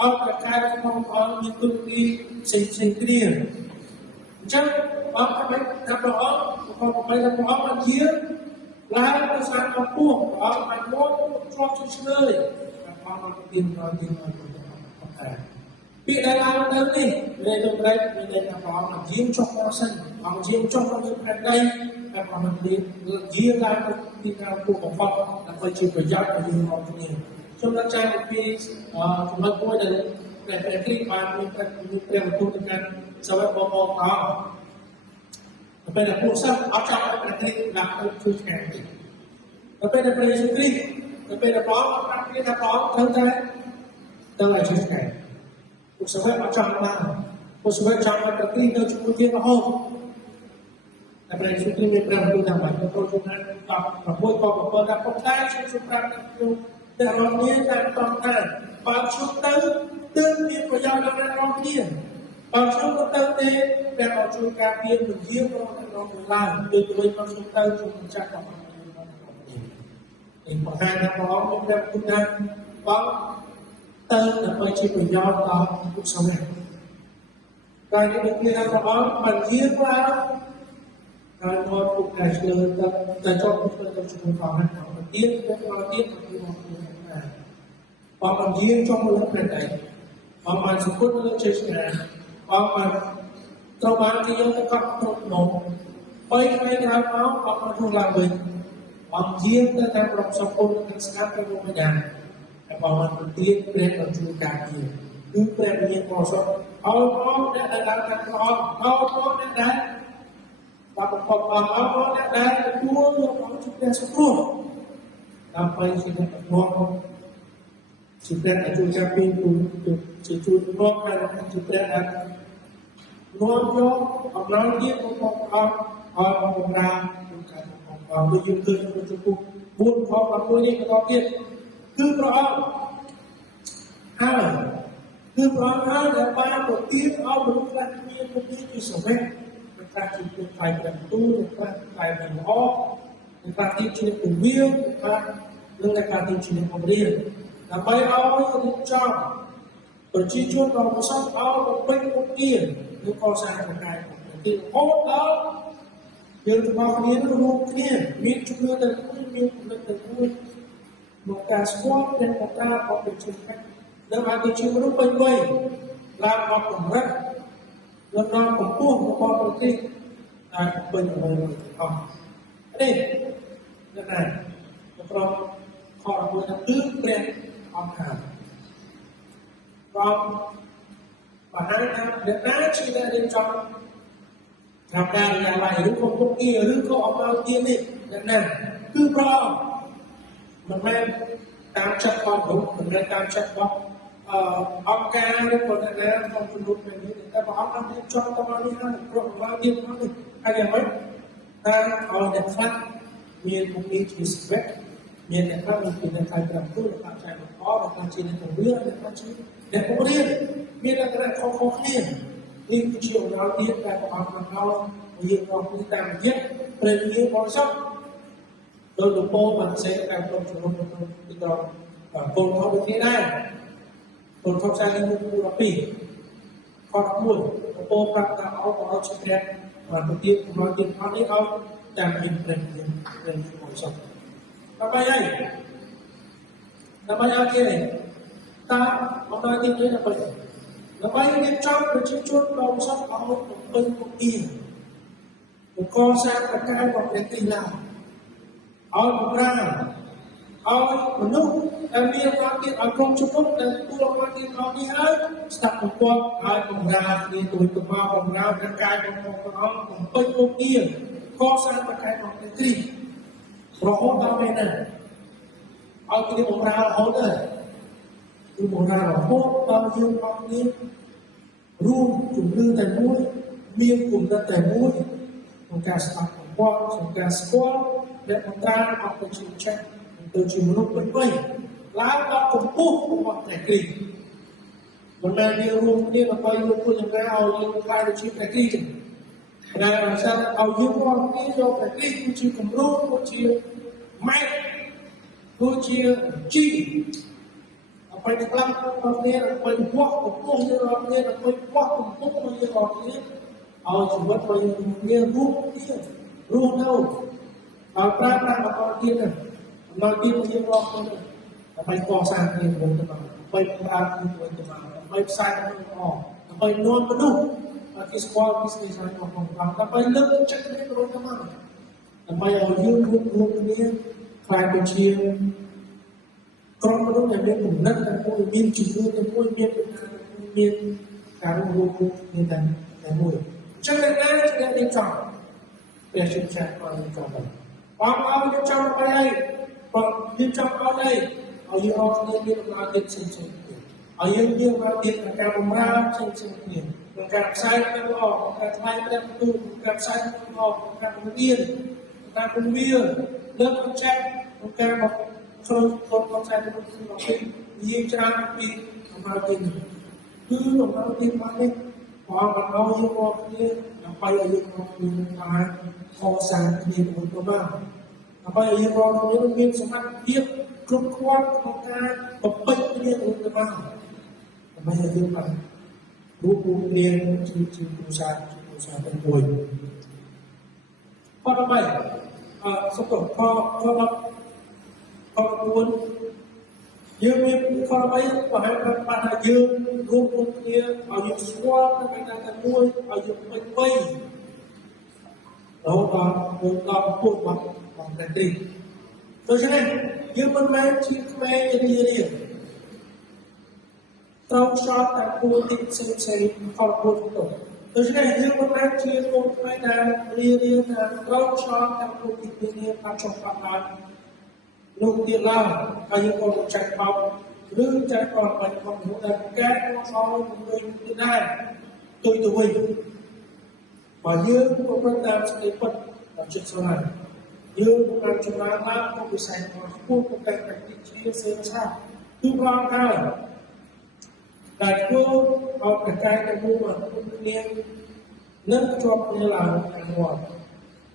ឲ្យប្រការក្នុងអង្គមានគុណវិផ្សេងៗគ្នាអញ្ចឹងបងប្អូនថាព្រះអង្គក៏បីថាព្រះអង្គបានជាឡើងទៅសានរបស់ពួកព្រះអង្គបានមកឆ្លងឆ្លើយព្រះអង្គបានទានឲ្យយើងឲ្យព្រះអង្គតែពីដែលឡើងទៅនេះមានទៅត្រែកមានតែព្រះអង្គយាងចុះមកសិនអង្គយាងចុះមកលើផ្នែកដីតែព្រះអង្គមានយាងឡើងទៅទីការពួកបំផុតដើម្បីជាប្រយោជន៍ឲ្យយើងមកគ្នាចំណុចចាំពីចំណុចមួយដែលព្រះគ្រីស្ទបានមានព្រះបន្ទូលទៅកាន់សាវកបងប្អូនអស់តែពេលដែលពួកសិស្សអត់ចាប់ឲ្យព្រះគ្រីស្ទដាក់ទៅជួយឆ្ងាយទេតែពេលដែលព្រះយេស៊ូវគ្រីស្ទតែពេលដែលព្រះអង្គប្រាប់គ្នាថាព្រះអង្គត្រូវតែឲ្យជួយឆ្ងាយពួកសាវកអត់ចង់បានពួកសាវកចង់ឲ្យព្រះគ្រីស្ទនៅជាមួយគ្នារហូតតែព្រះយេស៊ូវគ្រីស្ទមានព្រះបន្ទូលថាមិនត្រូវជួយណា16ក៏7ថាប៉ុន្តែខ្ញុំសូមប្រាប់លោកតែរកគ្នាតែត្រង់ថាបើខ្ញុំទៅទើបមានប្រយោជន៍ដល់អ្នករាល់គ្នាបើខ្ញុំទៅទេតែអត់ជួយការពារវិជារបស់អ្នករាល់គ្នាឡើងដូចទៅមកខ្ញុំទៅខ្ញុំចាក់ដល់នេះបង្ហាញថាព្រះអង្គមានព្រះគុណណាស់បងទៅដើម្បីជាប្រយោជន៍ដល់ពុទ្ធសាសនាកាលនេះដូចគ្នាថាព្រះអង្គបានយាងឡើងហើយមកពុទ្ធកាយឆ្លើយទៅចប់ពុទ្ធទៅជំនុំផងហើយទៀតទៅមកទៀតគឺមកគ្នាបងបានយាងចុះមកលើផ្ទៃបងបានសង្កត់លើជ័យឆ្ងាយបងបានត្រូវបានគេយកទៅកប់គ្រប់មក3ថ្ងៃក្រោយមកបងបានធ្វើឡើងវិញបងយាងទៅតាមប្រកសពុទ្ធនិងស្កាត់ទៅមុខម្យ៉ាងហើយបងបានប្រទានព្រះដ៏ជួយការពារគឺព្រះវិញ្ញាណបរិសុទ្ធឲ្យបងអ្នកដែលដើរតាមព្រះអង្គឲ្យបងអ្នកដែលបានប្រកបបងឲ្យអ្នកដែលទទួលយកបងជាព្រះសង្គ្រោះដើម្បីជាអ្នកប្រកបជាព្រះដែលជួយការពារជាជួយមកហើយជាព្រះដែលនាំយកអំណោយទានរបស់ព្រះអង្គឲ្យបម្រើក្នុងការរបស់ព្រះដូចយើងឃើញក្នុងជំពូក4ខ11នេះបន្តទៀតគឺព្រះអង្គហើយគឺព្រះអង្គហើយដែលបានប្រទានឲ្យមនុស្សខ្លះមានពុទ្ធជាសវៈនិងខ្លះជាពុទ្ធផ្នែកព្រះទូលនិងខ្លះផ្នែកព្រះល្អនិងខ្លះទៀតជាពង្រៀនខ្លះនិងខ្លះទៀតជាបង្រៀនដើម្បីឲ្យរៀបចំប្រជាជនរបស់ប្រសពឲ្យពេញមុខងារឬកសាងប្រការទីរហូតដល់យើងទាំងគ្នារួមគ្នាមានជំនឿទៅមានគំនិតទៅមួយមកការស្គាល់និងបត្រារបស់ប្រជាជននៅអាចទៅជាមនុស្សពេញវ័យឡើងមកកម្រិតនិងដល់កម្ពស់របស់ប្រទេសអាចពេញអ្វីៗទាំងអស់នេះនៅណាប្រកខ11ថាគឺព្រះអង្គហើយព្រះ và hai năm Việt Nam chỉ là đến trong làmการอย่างไรหรือคนพวกนี้หรือเขาออกมาเรียนนี่อย่างนั้นคือเพราะมันไม่ตามจัดความรู้มันไม่ตามจัดความองค์การหรือคนนั้นของคุณรู้แบบนี้แต่พอเอามาเรียนจบประมาณนี้นะเพราะว่าเรียนมาเนี่ยอะไรอย่างไรถ้าเอาเด็กฟังมีพวกนี้ที่สเปกมีเด็กฟังมีเป็นการปรับตัวการใช้ของพ่อการใช้ในของเรื่องการใช้เด็กพวกนี้มีอะไรกันเขาเครียดนี่คือเชี่ยวเราเรียนแต่พอเอาเราเรียนเราคือการเย็บเป็นเรียนพอชอบโดยหลวงพ่อมันใช้การตรงจุดตรงติดต่อคนเขาไปที่ได้คนเขาใช้ในมุมเราปีข้อพูดหลวงพ่อปรับการเอาของเราใช้แทนมาตัวที่เราจริงเขาที่เขาจะเป็นพอชอบnamanya apa ta orang ini apa namanya dia cakap bercucuk bangsa Allah berbentuk berkuasa terkait dengan Allah berperang Allah menung dan dia mati agung cukup dan pulau mati kau ni setiap membuat Allah berperang di tuan kemau berperang terkait dengan Allah berbentuk kuasa terkait dengan roh apaเอาที่องค์ราเอาเลยคือองค์ราเราพบเราอยู่ตรงนี้รู้จุดลือแต่มุ้ยมีกลุ่มแต่มุ้ยองค์การสถาบันพ่อองค์การสกอลและองค์การเอาไปชิมแช่ตัวชิมนุษย์เป็นไว้แล้วเราคงพูดว่าแต่กลิ่นวันนั้นเดียวรวมนี่เราไปรวมคนยังไงเอาเรื่องการชิมแต่กลิ่นแต่เราจะเอาเยอะกว่านี้เราแต่กลิ่นคุณชิมกำลังคุณชิมไม่ผู้เชี่ยวจีไปในกลางตรงนี้ไปพวกผมเยอะรอบนี้ไปพวกผมเยอะรอบนี้เอาชีวิตไปเนี่ยรู้เท่าเอาปลาเอากินมากินเยอะรอบนี้ไปก่อสร้างเองผมจะมาไปปราบผมจะมาไปใส่มันออกไปนอนมาดูที่สควอตที่สเตชันของเราไปเลิกจัดเรื่องรถมาไปเอายืมรูปนี้ฝ่ายเป็นเชียร์กรมรู้อย่างเป็นกลุ่มนั้นแต่พวกมีจุดรู้แต่พวกมีการรู้ในแต่มวยฉะนั้นจะได้จำเป็นชุดแชร์ความจำเป็นความเอาจะจำอะไรความยึดจำอะไรเอาอยู่เอาเรื่องมาติดสิ่งเอาเรื่องมาติดการมาสิ่งเนี่ยการใช้กันออกการใช้กันตู้การใช้กันออกการเวียนเลิกแชร์การบอกคนใช้เป็นคนบอกเป็นยิ่งจางปีมาเป็นคือมาเป็นมาเนี่ยพอมาเอาอยู่ว่าเนี่ยไปอายุของมีมาพอสั่งมีคนตัวบ้างไปอายุของนี้มันมีสมรรถเทียบกลุ่มควันของการปกปิดเรียนตัวบ้างไปอายุมารู้เรียนชื่อผู้ชายเป็นป่วยพอทำไมสมบูรณ์พอควรยืมพอไปว่าให้ปัญหายืมรูปนี้เอาอยู่สวอตในการแต่มวยเอาอยู่ไปแล้วก็พูดว่าแต่ตีโดยเฉพาะยืมมันไม่ที่ไม่เรียนต้องชอบแต่พูดติดเซ็งพอพูดตัวโดยเฉพาะยืมมันไม่ที่พูดไม่ได้เรียนนะต้องชอบแต่พูดติดเนี่ยปัจจุบันลูกที่เล่าอายุคนใจเบาหรือใจอ่อนไปของหัวใจแก้ของเขาโดยที่ได้ตัวเองmà dương của con ta sẽ đi phân ở chuyện sau này dương của con chúng ta làm không bị sai mà không có cái cách chia sẻ sao tu bao cao đại cô học cái cái mua mà không nghe nâng cho như là hàng ngoài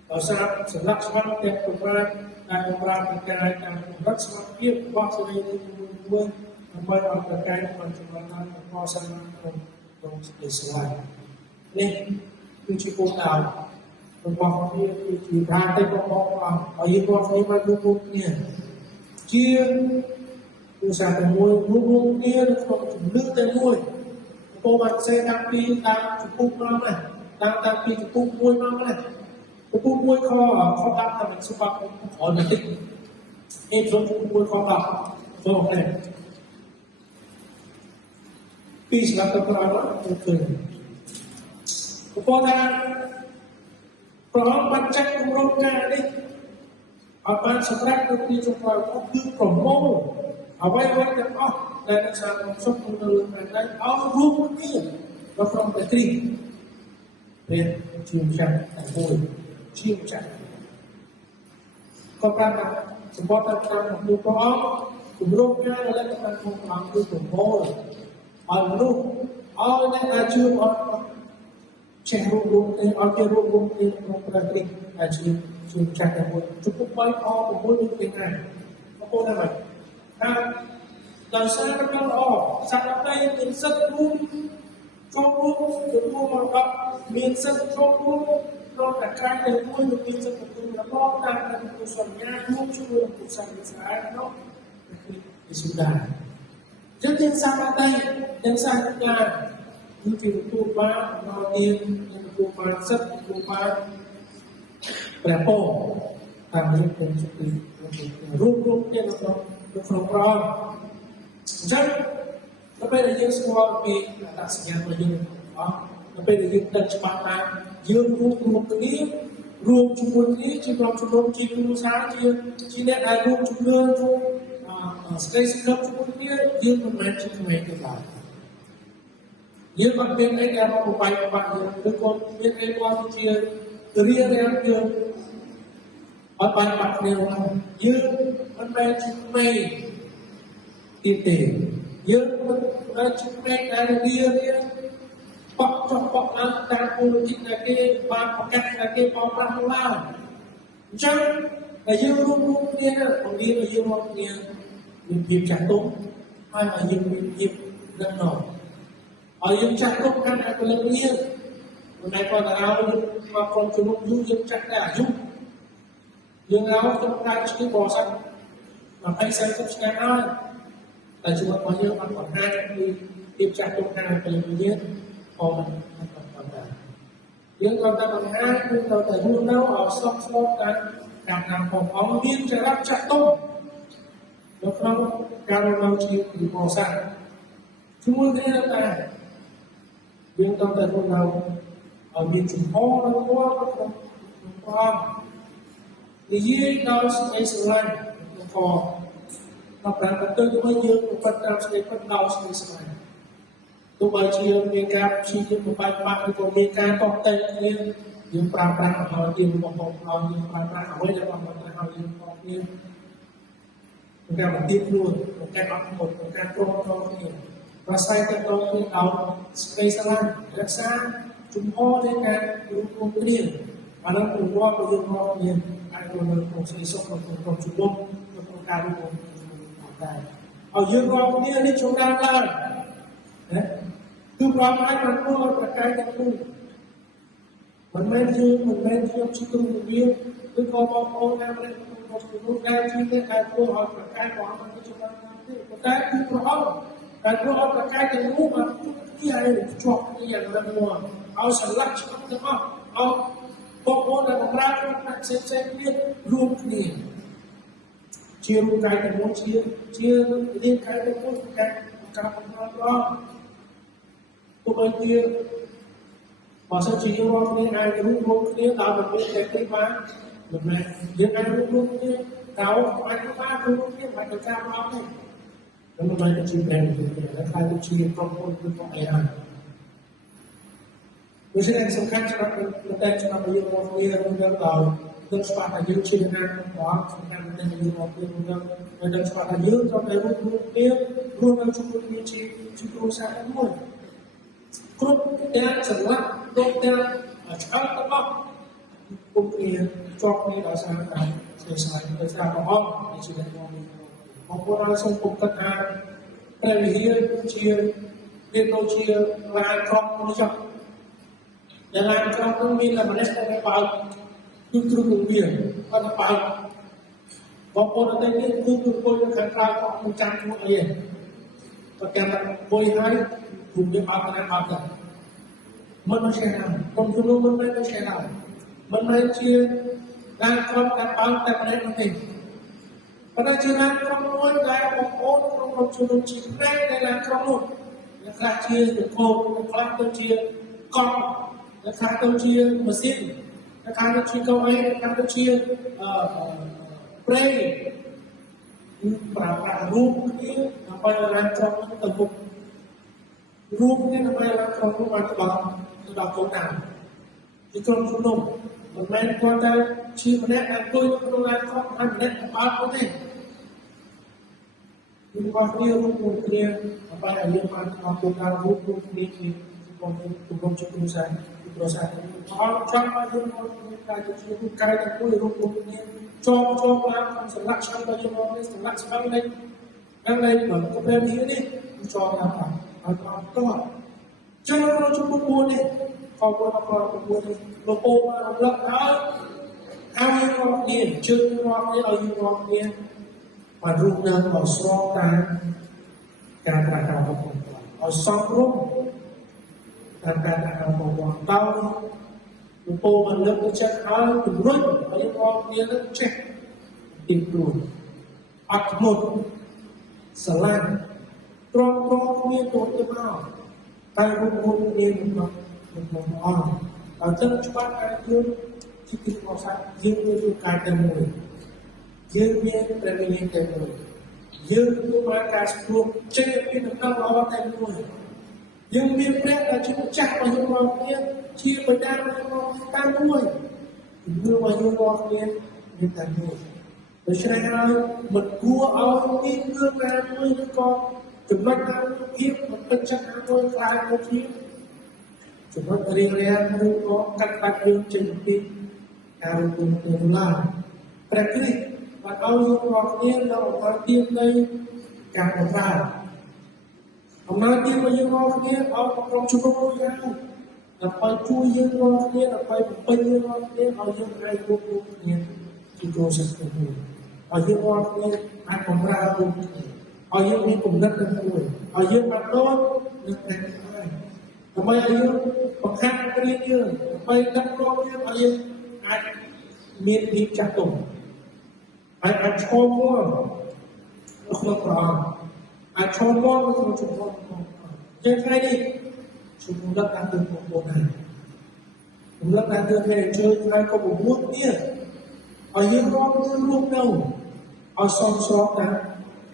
ở sao sẽ lắc xoắn đẹp của ra đại của ra cái lắc xoắn kia qua sau đây đi vui bây giờ cái con chúng ta làm qua sang không để sửa lại nênคือชีวิตเราเป็นความที่ทางที่เราบอกว่าอายุความที่มันรู้เนี่ยเชื่อผู้ชายแต่มวยรู้เนี่ยคนถึงลึกแต่มวยพอวันเสด็จปีตามจุดปุ๊บมาไหมตามปีจุดปุ๊บมวยมาไหมจุดปุ๊บมวยเขาดับทำเป็นสุภาพขอหนึ่งติ๊กจุดปุ๊บมวยเขาดับโซ่เลย ពីសម្រាប់ទៅក្រោយមកទៅឃើញព្រោះថាព្រះអង្គបានចាត់គម្រោងការនេះឲ្យបានសម្រេចនៅទីចុងក្រោយមកគឺប្រមូលអ្វីៗទាំងអស់ដែលអ្នកសាងសុខក្នុងលើកនេះឲ្យរួមគ្នានៅក្នុងព្រះគ្រីស្ទព្រះជាម្ចាស់តែមួយជាម្ចាស់ក៏ប្រាប់ថាសម្បត្តិតាមក្នុងព្រះអង្គគម្រោងការដែលបានក្នុងព្រះអង្គគឺប្រមូលឲ្យមនុស្សឲ្យអ្នកដែលជឿអត់ចេះរួមគ្នាឲ្យគេរួមគ្នាក្នុងព្រះគ្រីស្ទដែលជាម្ចាស់តែមួយជំពូក3ខ6ដូចគ្នាដែរបងប្អូនណាបាទថាដោយសារតែល្អសត្វតែមានសិទ្ធិរួមចូលរួមទទួលមកដល់មានសិទ្ធិចូលរួមក្នុងតែក្រៃតែមួយមានសិទ្ធិទទួលរបស់តាមគោលសញ្ញារួមជាមួយនឹងពុទ្ធសាសនាស្អាតនោះគឺយេស៊ូវដែរយើងទាំងសត្វតែទាំងសត្វដែរគឺទទួលបានដល់ទានទទួលបានសិទ្ធិទទួលបានព្រះពរតាមនេះเป็นជំនឿរួមគ្នានៅក្នុងព្រះអង្គអញ្ចឹងនៅពេលដែលយើងស្គាល់ពីអត្តសញ្ញាណរបស់យើងនៅពេលដែលយើងដឹងច្បាស់ថាយើងរួមគ្នារួមជាមួយគ្នាជាក្រុមជំនុំជាគ្រួសារជាអ្នកដែលរួមជំនឿរួមស្ដីស្ដាប់ជាមួយគ្នាយើងមិនមែនជាក្មេងទេឡើយយើងមិនមានអីដែលមកបាយបាក់យើងឬក៏មានអីគាត់ជារៀបរៀងយើងអត់បានបាក់គ្នាឡើយយើងមិនមែនជាក្មេងទេយើងមិនមែនជាក្មេងដែលរៀបបកចុះបកឡើងតាមគោលគិតដែលគេបានប្រកាសដែលគេបោះប្រាស់ឡើងអញ្ចឹងតែយើងរួមគ្នាបង្រៀនឲ្យយើងមកគ្នាមានភាពចាស់ទុំហើយឲ្យយើងមានភាពដឹងណោឲ្យយើងចាស់ទុំកាន់តែពលិរៀនមិនតែគាត់ទៅឲ្យមកក្រុមជំនុំយូរយើងចាស់តែអាយុយើងឲ្យខ្ញុំកាយឈ្មោះបរិស័ទ20-30ឆ្នាំហើយតែជីវិតរបស់យើងបានបង្ហាញពីភាពចាស់ទុំខាងពលិរៀនផងយើងក៏តែបង្ហាញយើងក៏តែរស់នៅឲ្យស្រុកស្លុតតាមការតាមផងអង្គមានចរិតចាស់ទុំនៅក្នុងការរស់នៅជាបរិស័ទជាមួយគ្នាតែយើងต้องតែរស់នៅឲ្យមានជំហរនៅក្នុងព្រះនិយាយដល់សេចក្តីស្រឡាញ់ផងដល់ប្រាំទៅទៅយើងប្រកាសតាមសេចក្តីពិតដល់សេចក្តីស្រឡាញ់ទោះបីជាមានការព្យាយាមបំបែកបាក់ឬក៏មានការតបតែគ្នាយើងប្រើប្រាស់ឲ្យយើងរបស់បងប្អូនយើងប្រើប្រាស់អ្វីដែលបងប្អូនឲ្យយើងបងគ្នាក្នុងការបន្ទាបខ្លួនក្នុងការអត់ធ្មត់ក្នុងការព្រមព្រៀងគ្នាប្រស័យទៅដល់គ្នាដល់សេចក្តីស្រឡាញ់រក្សាជំហរនៃការរួមគ្នាអានោះគឺវត្តរបស់យើងមកមានអាចរស់នៅក្នុងសេចក្តីសុខក្នុងក្រុមជំនុំក្នុងការរួមគ្នាដែរឲ្យយើងរាល់គ្នានេះជំរាបឡើងណាគឺប្រងឲ្យបានធ្វើឲ្យប្រកាយទាំងនោះមិនមែនខ្ញុំជាគ្រូវិទ្យាឬក៏បងប្អូនណាម្នាក់ក្នុងជំនុំដែលជាអ្នកដែលធ្វើឲ្យប្រកាយរបស់มันទៅជំរាបឡើងទេប៉ុន្តែគឺព្រះអង្គដែលធ្វើឲ្យប្រកាយទាំងនោះបានជួបគ្នាឲ្យជាប់គ្នាយ៉ាងរឹងមាំឲ្យសន្លឹកឆ្លងទាំងអស់ឲ្យបងប្អូនដែលបម្រើក្នុងផ្នែកផ្សេងទៀតរួមគ្នាជារូបកាយទាំងនោះជារាងកាយទាំងនោះការបំរើព្រះទោះបីជាបើសិនជាយើងរកគ្នាអាចរួមគ្នាដោយមិនមានតែទីបានមិនមែនយើងអាចរួមគ្នាតើអាចបានរួមគ្នាមិនទៅការអត់ទេមិនមែនតែជាបែបនេះទេតែខ្លាចទៅជាក្រុមហ៊ុនឬក៏អីហើយដូច្នេះសំខាន់សម្រាប់តែសម្រាប់យើងមកគ្នារួមគ្នាដោយនឹងស្បាត់ថាយើងជាអ្នកណាផងសំខាន់តែយើងមកគ្នារួមគ្នានឹងស្បាត់ថាយើងត្រូវតែរួមគ្នារួមនៅជាមួយគ្នាជាគ្រួសារមួយគ្រប់ទាំងសម្រាប់គ្រប់ទាំងឆ្អឹងទាំងអស់គុំគ្នាជាប់គ្នាដោយសារតែសេចក្តីដោយសារព្រះអង្គនៃជីវិតរបស់យើងបងប្អូនឲ្យសូមពុកទឹកថាព្រះវិហារជាវាដូចជាឡានក្រុងនេះចុះដែលឡានក្រុងនោះមានតែម្នាក់តែបើកគឺគ្រូពវាគាត់ទៅបើកបងប្អូនអត់ទេគឺអង្គុយនៅខាងក្រៅគាត់មិនចាំខ្លួនអីទេប្រកាន់តែអង្គុយហើយគុំយើងអត់ទៅអត់ទៅមិនឆ្ងាយណាស់គុំគ្រូមិនមែនឆ្ងាយណាស់មិនមែនជាឡានក្រុងតែបើកតែម្នាក់នោះទេប៉ុន្តែជាឡានក្រុងមួយដែលបងប្អូនក្នុងក្រុមជំនុំជាផ្នែកនៃឡានក្រុងនោះ ខ្លះជាកោបខ្លះទៅជាកង់ខ្លះទៅជាម៉ាស៊ីនខ្លះទៅជាកៅអីខ្លះទៅជាប្រេងប្រើប្រាស់រូបគ្នាដើម្បីឡើងត្រង់ទៅមុខរូបនេះដើម្បីឡើងត្រង់ទៅបានដល់កូនតាមទីក្រុងជំនុំមិនមែនគាត់តែជាម្នាក់អង្គុយក្នុងឡានខំតែម្នាក់អត់ទេពីគាត់គ្នារូបគ្នាដើម្បីឲ្យយើងបានអបអររូបគ្នាជាបងប្អូនជំនុំជំនុំសាស្ត្រពីប្រសាទអត់ចង់ឲ្យយើងមានការជារូបកាយតែមួយរូបគ្នាចូលឡើងក្នុងសម្រាប់ឆ្លងទៅយើងមកនេះសម្រាប់ស្បលេខដល់លេខមកទៅពេលនេះចូលឡើងអត់តោះចឹងเราជំនុំ4នេះขอบคุณครับขอบคุณหลวงปู่มารับแล้วเอาอยู่รอบนี้ชื่อรอบนี้เอาอยู่รอบนี้มารูปนามเอาสอบการกระทำของผมเอาสอบรูปการกระทำของผมเต้าหลวงปู่มันเลิกจะเอาถึงรุ่นเอาอยู่รอบนี้แล้วเช็คติดรุ่นอัดหมดสลัดตรงนี้ตัวจะมาการรูปนี้มันở chân chúng ta dương chỉ tin vào sát dương như cái tên mùi dương miên tên miên tên mùi dương như mà cái số trên miên được đâu đó tên mùi dương miên đấy là chúng chắc vào dương vào miên chia với đa vào tên mùi như vào dương vào miên miên tên mùi rồi cho nên là một cua áo miên dương ra mùi con chúng ta đang biết một bên chắc áo mùi phải một chiếc chúng ta riêng riêng có các tác dụng trên tin cao cùng tương lai. Tại cái và bao nhiêu học viên là ở tiên đây càng một vài. Hôm nay tiên bao nhiêu học viên ở trong trung tâm ra là phải chui những học viên là phải bên những học viên ở những ai cũng viên thì cô sẽ được hiểu. Ở những học viên ai cũng ra cũng ở những viên cũng rất là vui. Ở những bạn tốt được thành ai. ដើម្បីឲ្យយើងបង្ហាញគ្រាយើងដើម្បីដឹកនាំយើងឲ្យយើងអាចមានភាពចាស់ទុំអាចឈរមកក្នុងព្រះអង្គអាចឈរមកក្នុងជំនុំយើងថ្ងៃនេះជំនុំដឹកតាមទឹកបងប្អូនហើយជំនុំតាមទឹកនេះជួយឲ្យក៏9ទៀតឲ្យយើងរាប់ទៅរូបទៅឲ្យសមស្របតាម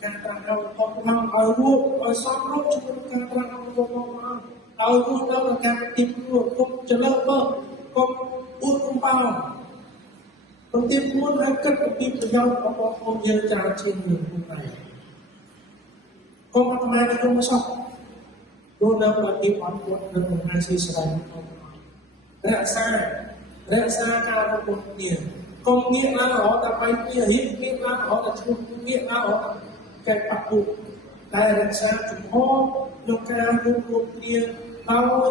ការត្រាស់ដឹងរបស់ព្រះអង្គឲ្យរូបឲ្យសមរូបជាមួយការត្រាស់ដឹងរបស់ព្រះអង្គឲ្យរូបទៅការទីព្រោះគុំចលើបើគុំអួតគុំបោគុំទីព្រោះឲ្យគិតពីប្រយោជន៍របស់បងប្អូនយើងច្រើនជាងយើងខ្លួនឯងគុំអត់មកគុំសោះព្រោះនៅប្រតិបត្តិគាត់នឹងមហាសិស្រីរក្សាការរបស់គ្នាគុំងាកឡើងរហូតដល់3គ្នារៀបងាកឡើងរហូតដល់ឈ្មោះងាកឡើងរហូតដល់កែបាក់ពុកតែរក្សាជំហរក្នុងការរួមគ្នាដោយ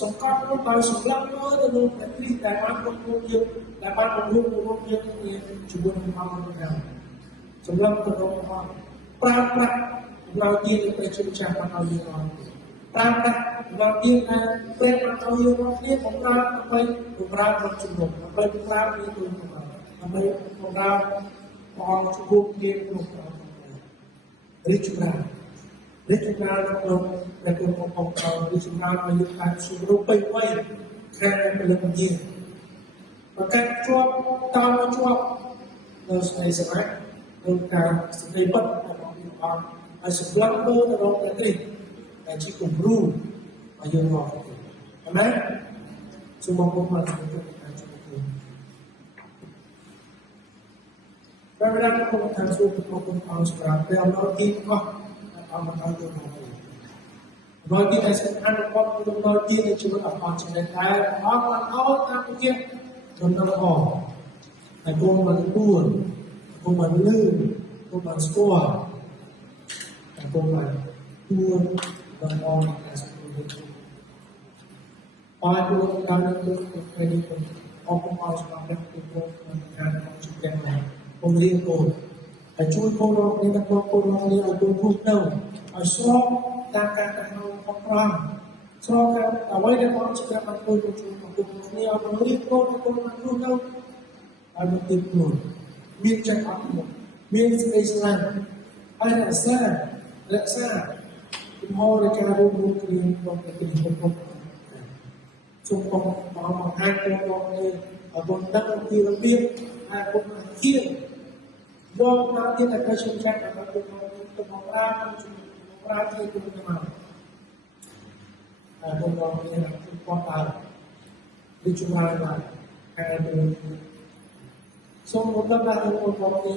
សង្កត់ដោយសម្លាប់ទៅនឹងព្រះគ្រីស្ទដែលបានបង្រួបយើងដែលបានបង្រួបយើងជាមួយនឹងអង្គការសម្រាប់ទៅក្នុងអង្គប្រើប្រាស់ដល់ជាព្រះជាម្ចាស់បានឲ្យយើងអត់ប្រើប្រាស់ដល់ជាដែលព្រះបានឲ្យយើងអត់គ្នាបំរើដើម្បីបំរើដល់ជំនុំដើម្បីបំរើពីទូទៅដើម្បីបំរើព្រះអង្គជួបគ្នាក្នុងព្រះរីកចម្រើនរីកចម្រើនក្នុងដែលគុំផងផងរីកចម្រើនឲ្យយើងបានសុខរូបពេញវ័យខាងពលិញ្ញាប្រកាសជាប់តើជាប់នៅស្នេហ៍សម័យក្នុងការសេចក្តីពិតរបស់ព្រះអង្គឲ្យសម្លាប់ទៅរកព្រះគ្រីស្ទដែលជាគំរូឲ្យយើងរកព្រះអាមែនសូមបងប្អូនមកជួយការជួយគ្នាព្រះរាជគុំតាមសួរព្រះគុំអង្គសម្រាប់ព្រះអង្គទីអស់អង្គមកទៅមកបើទីដែលសំខាន់របស់ក្នុងទីនៃជីវិតអស់ចំណេះតែអង្គបានអត់តាមពីដំណើរអស់ហើយគុំបានពួនគុំបានលឺគុំបានស្គាល់ហើយគុំបានពួនបានអស់តែស្គាល់អត់លោកតាមនឹងពេលនេះគុំអស់មកសម្រាប់អ្នកគុំក្នុងការជួយទាំងឡាយគុំរៀនគុំហើយជួយកូនរកនេះទៅកូនរកនេះឲ្យគូទៅឲ្យស្របតាមការកណ្ដោរបស់ព្រះស្របតាមអ្វីដែលបងជាបានធ្វើទៅជួយមកគុំគ្នាឲ្យមនុស្សកូនបានរស់នៅឲ្យមកទីខ្លួនមានចិត្តអត់មកមានសេចក្តីស្រឡាញ់ហើយរក្សា Semua cara mungkin kita jumpa Jumpa orang hai orang ni Abang tak di lebih Abang akhir Jom nanti nak kasih cakap Abang orang itu memang Abang orang ni nak kuat Di cuma ada So mula-mula orang ni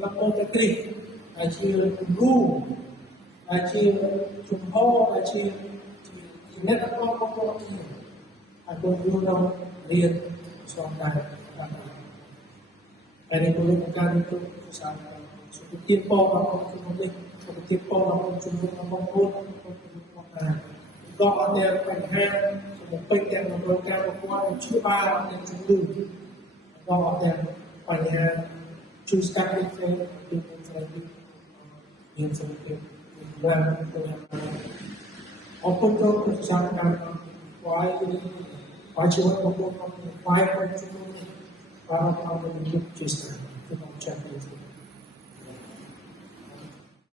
Abang nak teknik Aji guru Aji jumpa Aji Ini apa-apa Atau guru lihat suara Ada boleh bukan itu sama suatu tipe apa kemudian suatu tipe apa jumlah apa punก็ada pengen sebagai yang memberikan kekuatan cuba yang cenderungก็ada pengen choose capital untuk mencari yang seperti brand yang open door kesankan why ini wajib untuk why para pengunjung just to check this.